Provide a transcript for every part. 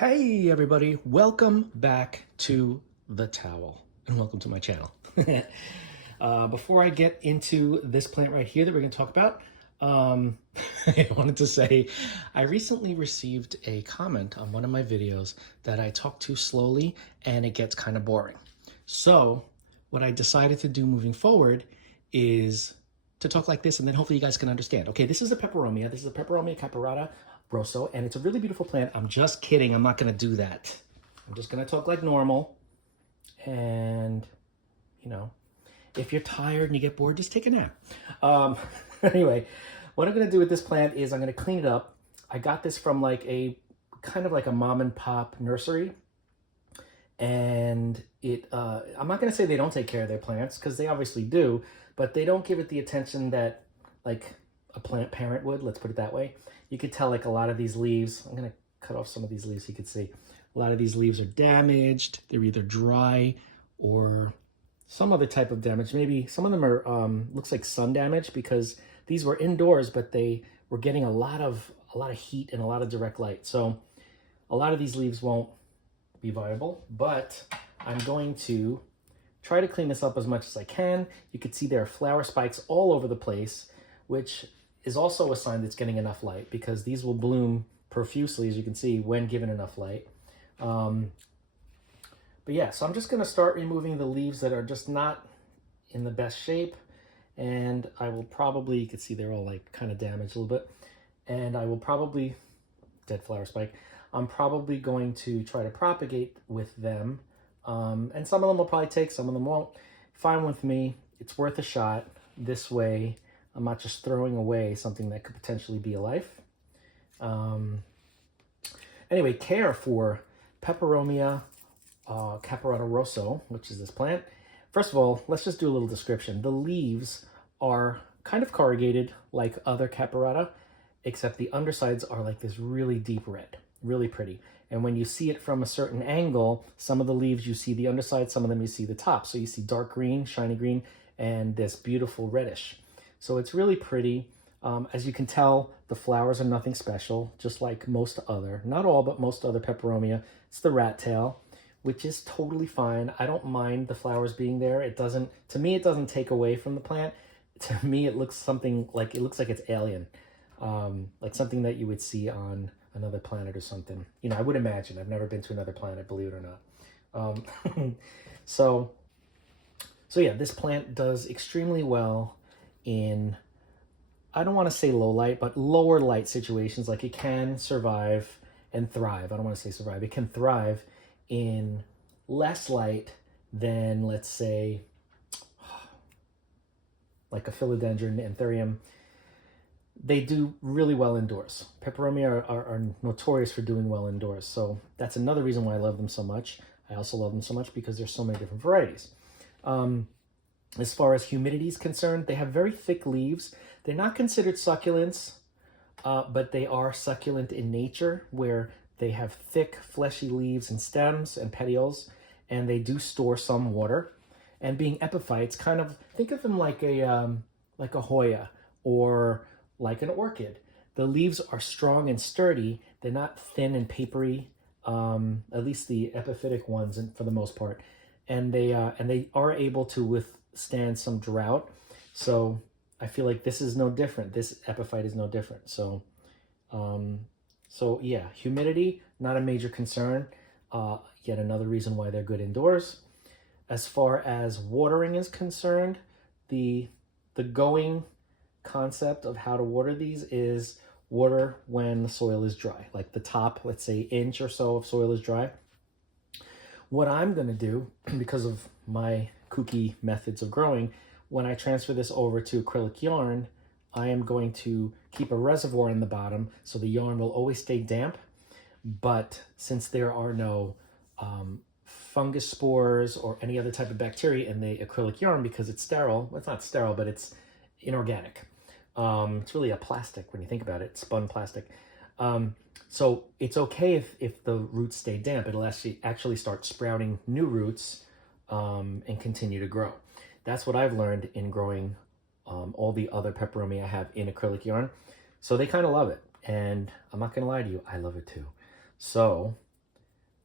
Hey everybody, welcome back to the towel and welcome to my channel. Before I get into this plant right here that we're going to talk about, I wanted to say I recently received a comment on one of my videos that I talk too slowly and it gets kind of boring. So what I decided to do moving forward is to talk like this, and then hopefully you guys can understand. Okay, this is a peperomia. This is a Peperomia caperata Rosso, and it's a really beautiful plant. I'm just kidding. I'm not going to do that. I'm just going to talk like normal. And, you know, if you're tired and you get bored, just take a nap. Anyway, what I'm going to do with this plant is I'm going to clean it up. I got this from like a kind of like a mom and pop nursery. And I'm not going to say they don't take care of their plants, because they obviously do, but they don't give it the attention that like a plant parent would, let's put it that way. You could tell like a lot of these leaves, I'm going to cut off some of these leaves so you can see. A lot of these leaves are damaged. They're either dry or some other type of damage. Maybe some of them are, looks like sun damage, because these were indoors, but they were getting a lot of heat and a lot of direct light. So a lot of these leaves won't be viable, but I'm going to try to clean this up as much as I can. You can see there are flower spikes all over the place, which is also a sign that it's getting enough light, because these will bloom profusely, as you can see, when given enough light. But yeah, so I'm just going to start removing the leaves that are just not in the best shape. And I will probably, you can see they're all like kind of damaged a little bit. And I will probably, dead flower spike, I'm probably going to try to propagate with them. And some of them will probably take, some of them won't. Fine with me. It's worth a shot. This way, I'm not just throwing away something that could potentially be a life. Anyway, care for Peperomia caperata Rosso, which is this plant. First of all, let's just do a little description. The leaves are kind of corrugated like other caperata, except the undersides are like this really deep red, really pretty. And when you see it from a certain angle, some of the leaves you see the underside, some of them you see the top. So you see dark green, shiny green, and this beautiful reddish. So it's really pretty. As you can tell, the flowers are nothing special, just like most other, not all, but most other Peperomia. It's the rat tail, which is totally fine. I don't mind the flowers being there. It doesn't, to me, it doesn't take away from the plant. To me, it looks like it's alien, like something that you would see on another planet or something. You know, I would imagine. I've never been to another planet, believe it or not. So yeah, this plant does extremely well in, I don't want to say low light, but lower light situations. Like it can survive and thrive. I don't want to say survive. It can thrive in less light than, let's say, like a philodendron, anthurium. They do really well indoors. Peperomia are notorious for doing well indoors. So that's another reason why I love them so much. I also love them so much because there's so many different varieties. As far as humidity is concerned, they have very thick leaves. They're not considered succulents, but they are succulent in nature, where they have thick, fleshy leaves and stems and petioles, and they do store some water. And being epiphytes, kind of think of them like a Hoya or like an orchid. The leaves are strong and sturdy. They're not thin and papery, at least the epiphytic ones, and for the most part. And they are able to withstand some drought. So I feel like this is no different. This epiphyte is no different. So yeah, humidity, not a major concern. Yet another reason why they're good indoors. As far as watering is concerned, the going concept of how to water these is water when the soil is dry. Like the top, let's say, inch or so of soil is dry. What I'm going to do, because of my kooky methods of growing, when I transfer this over to acrylic yarn, I am going to keep a reservoir in the bottom so the yarn will always stay damp. But since there are no fungus spores or any other type of bacteria in the acrylic yarn, because it's sterile, well, it's not sterile, but it's inorganic. It's really a plastic when you think about it, spun plastic. So it's okay if the roots stay damp. It'll actually start sprouting new roots and continue to grow. That's what I've learned in growing all the other peperomia I have in acrylic yarn. So they kind of love it. And I'm not going to lie to you, I love it too. So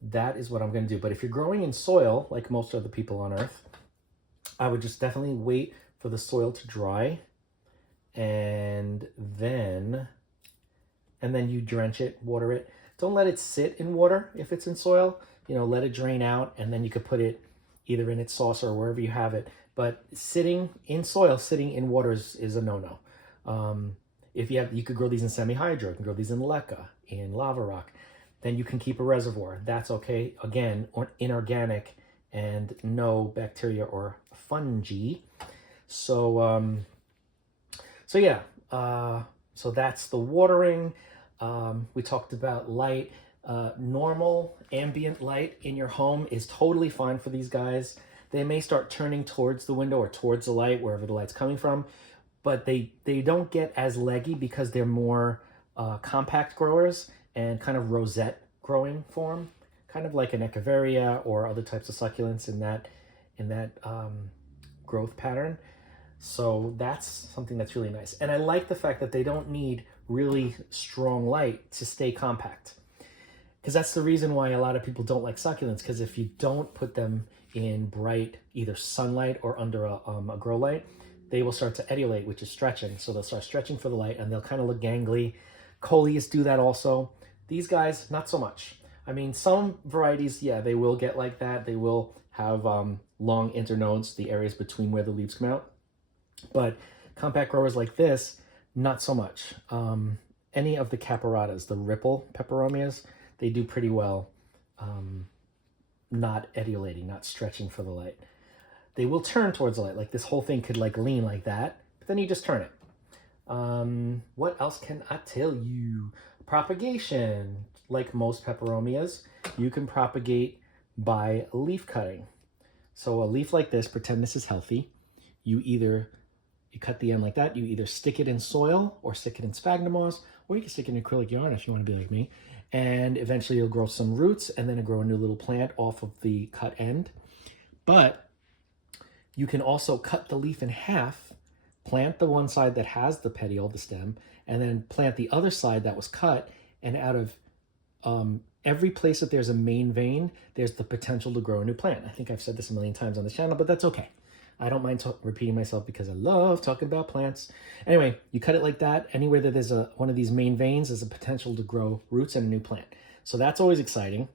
that is what I'm going to do. But if you're growing in soil, like most other people on earth, I would just definitely wait for the soil to dry, and then you drench it, water it. Don't let it sit in water if it's in soil. Let it drain out, and then you could put it either in its saucer or wherever you have it. But sitting in soil, sitting in water is a no-no. If you could grow these in semi-hydro, you can grow these in leca, in lava rock. Then you can keep a reservoir. That's okay. Again, inorganic and no bacteria or fungi. So yeah. So that's the watering. We talked about light. Normal ambient light in your home is totally fine for these guys. They may start turning towards the window or towards the light, wherever the light's coming from, but they don't get as leggy because they're more compact growers and kind of rosette growing form, kind of like an Echeveria or other types of succulents in that growth pattern. So that's something that's really nice. And I like the fact that they don't need really strong light to stay compact, because that's the reason why a lot of people don't like succulents, because if you don't put them in bright either sunlight or under a grow light, they will start to etiolate, which is stretching. So they'll start stretching for the light and they'll kind of look gangly. Coleus do that also. These guys, not so much. I mean, some varieties, yeah, they will get like that. They will have long internodes, the areas between where the leaves come out. But compact growers like this, not so much. Any of the caparatas, the ripple peperomias, they do pretty well, not etiolating, not stretching for the light. They will turn towards the light. Like this whole thing could like lean like that, but then you just turn it. What else can I tell you? Propagation, like most peperomias, you can propagate by leaf cutting. So a leaf like this, pretend this is healthy. You cut the end like that. You either stick it in soil or stick it in sphagnum moss, or you can stick it in acrylic yarn if you want to be like me. And eventually you'll grow some roots, and then it'll grow a new little plant off of the cut end. But you can also cut the leaf in half, plant the one side that has the petiole, the stem, and then plant the other side that was cut. And out of every place that there's a main vein, there's the potential to grow a new plant. I think I've said this a million times on this channel, but that's okay. I don't mind repeating myself because I love talking about plants. Anyway, you cut it like that. Anywhere that there's one of these main veins, there's a potential to grow roots and a new plant. So that's always exciting.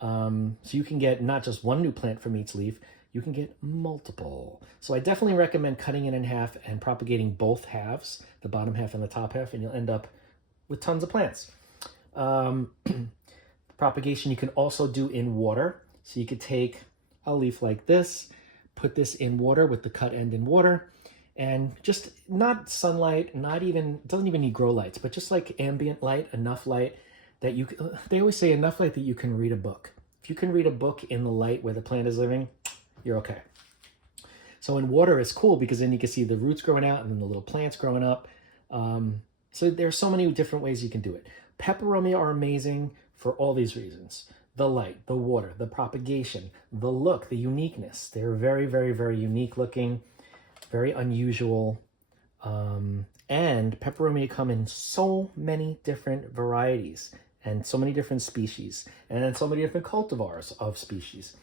So you can get not just one new plant from each leaf, you can get multiple. So I definitely recommend cutting it in half and propagating both halves, the bottom half and the top half, and you'll end up with tons of plants. Propagation you can also do in water. So you could take a leaf like this, put this in water with the cut end in water, and just not sunlight, doesn't even need grow lights, but just like ambient light, enough light that they always say enough light that you can read a book. If you can read a book in the light where the plant is living, you're okay. So in water, it's cool because then you can see the roots growing out and then the little plants growing up. So there's so many different ways you can do it. Peperomia are amazing for all these reasons. The light, the water, the propagation, the look, the uniqueness. They're very, very, very unique looking, very unusual. And Peperomia come in so many different varieties and so many different species and so many different cultivars of species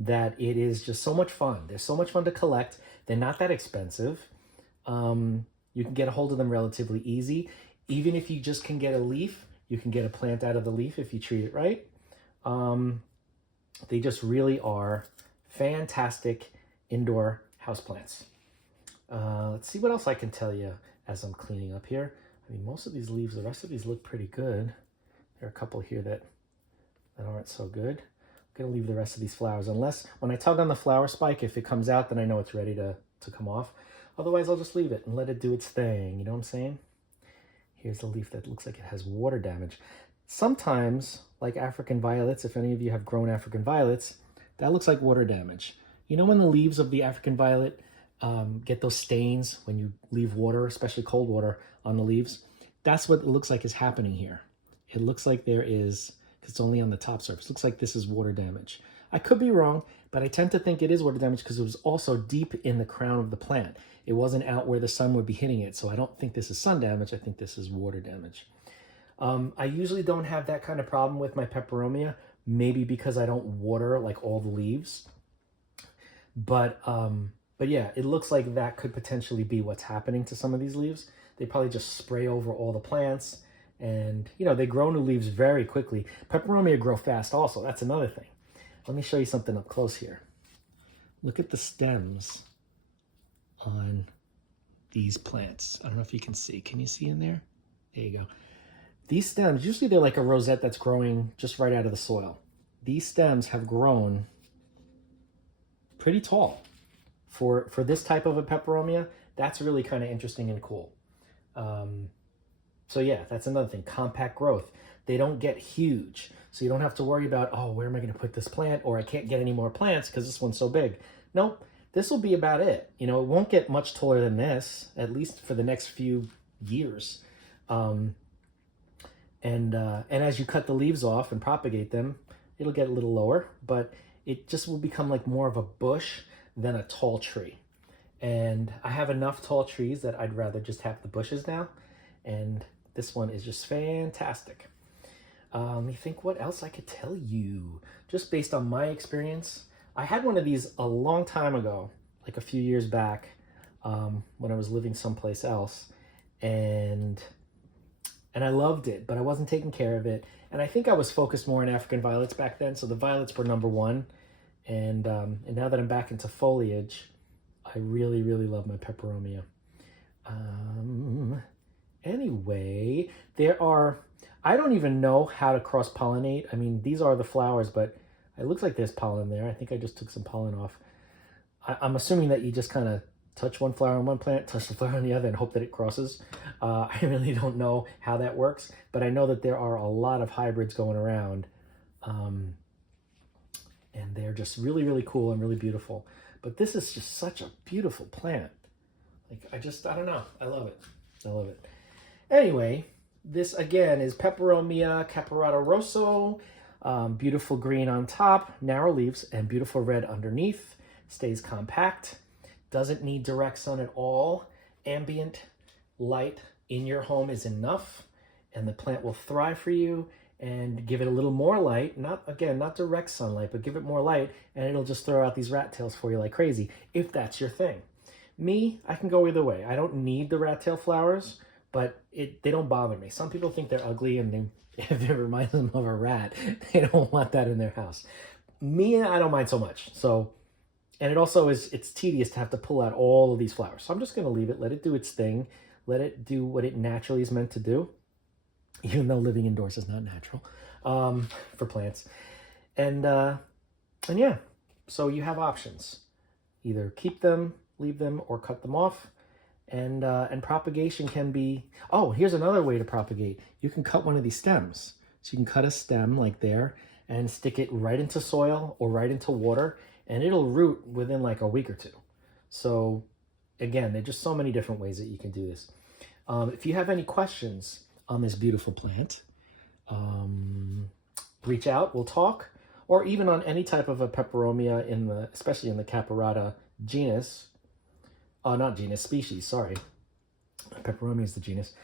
that it is just so much fun. They're so much fun to collect. They're not that expensive. You can get a hold of them relatively easy. Even if you just can get a leaf, you can get a plant out of the leaf if you treat it right. They just really are fantastic indoor houseplants. Let's see what else I can tell you as I'm cleaning up here. I mean, most of these leaves, the rest of these look pretty good. There are a couple here that aren't so good. I'm gonna leave the rest of these flowers, unless when I tug on the flower spike, if it comes out, then I know it's ready to come off. Otherwise, I'll just leave it and let it do its thing. You know what I'm saying? Here's the leaf that looks like it has water damage. Sometimes, like African violets, if any of you have grown African violets, that looks like water damage. You know when the leaves of the African violet get those stains when you leave water, especially cold water, on the leaves? That's what it looks like is happening here. It looks like there is, because it's only on the top surface, it looks like this is water damage. I could be wrong, but I tend to think it is water damage because it was also deep in the crown of the plant. It wasn't out where the sun would be hitting it, so I don't think this is sun damage. I think this is water damage. I usually don't have that kind of problem with my Peperomia, maybe because I don't water like all the leaves. But yeah, it looks like that could potentially be what's happening to some of these leaves. They probably just spray over all the plants, and you know, they grow new leaves very quickly. Peperomia grow fast also. That's another thing. Let me show you something up close here. Look at the stems on these plants. I don't know if you can see. Can you see in there? There you go. These stems, usually they're like a rosette that's growing just right out of the soil. These stems have grown pretty tall. For this type of a peperomia, that's really kind of interesting and cool. So yeah, that's another thing, compact growth. They don't get huge, so you don't have to worry about, oh, where am I going to put this plant? Or I can't get any more plants because this one's so big. Nope, this will be about it. You know, it won't get much taller than this, at least for the next few years. And as you cut the leaves off and propagate them, it'll get a little lower, but it just will become like more of a bush than a tall tree. And I have enough tall trees that I'd rather just have the bushes now. And this one is just fantastic. Let me think what else I could tell you. Just based on my experience, I had one of these a long time ago, like a few years back, when I was living someplace else. And I loved it, but I wasn't taking care of it. And I think I was focused more on African violets back then, so the violets were #1. And now that I'm back into foliage, I really, really love my peperomia. Anyway, I don't even know how to cross-pollinate. I mean, these are the flowers, but it looks like there's pollen there. I think I just took some pollen off. I'm assuming that you just kind of touch one flower on one plant, touch the flower on the other, and hope that it crosses. I really don't know how that works, but I know that there are a lot of hybrids going around. And they're just really, really cool and really beautiful. But this is just such a beautiful plant. Like, I don't know. I love it. I love it. Anyway, this again is Peperomia caparata Rosso. Beautiful green on top, narrow leaves, and beautiful red underneath. Stays compact. Doesn't need direct sun at all. Ambient light in your home is enough, and the plant will thrive for you. And give it a little more light, not direct sunlight, but give it more light, and it'll just throw out these rat tails for you like crazy, if that's your thing. Me, I can go either way. I don't need the rat tail flowers, but they don't bother me. Some people think they're ugly, and if it reminds them of a rat, they don't want that in their house. Me, I don't mind so much. So, and it also it's tedious to have to pull out all of these flowers. So I'm just gonna leave it, let it do its thing, let it do what it naturally is meant to do. Even though living indoors is not natural for plants. And yeah, so you have options. Either keep them, leave them, or cut them off. And propagation can be, oh, here's another way to propagate. You can cut one of these stems. So you can cut a stem like there and stick it right into soil or right into water, and it'll root within like a week or two. So again, there's just so many different ways that you can do this. If you have any questions on this beautiful plant, reach out, we'll talk, or even on any type of a peperomia especially in the caparata genus, species, sorry. Peperomia is the genus.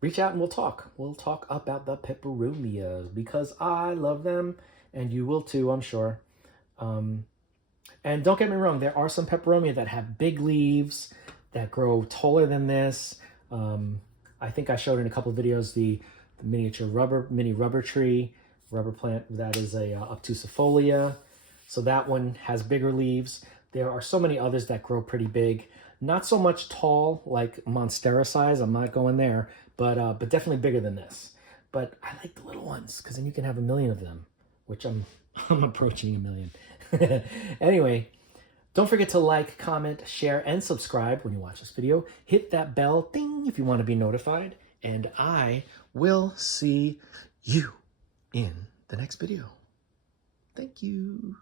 Reach out and we'll talk. We'll talk about the peperomias because I love them and you will too, I'm sure. And don't get me wrong, there are some peperomia that have big leaves that grow taller than this. I think I showed in a couple of videos the miniature mini rubber plant that is a obtusifolia. So that one has bigger leaves. There are so many others that grow pretty big. Not so much tall like Monstera size. I'm not going there, but definitely bigger than this. But I like the little ones because then you can have 1 million of them, which I'm approaching 1 million. Anyway. Don't forget to like, comment, share, and subscribe when you watch this video. Hit that bell, ding, if you want to be notified. And I will see you in the next video. Thank you.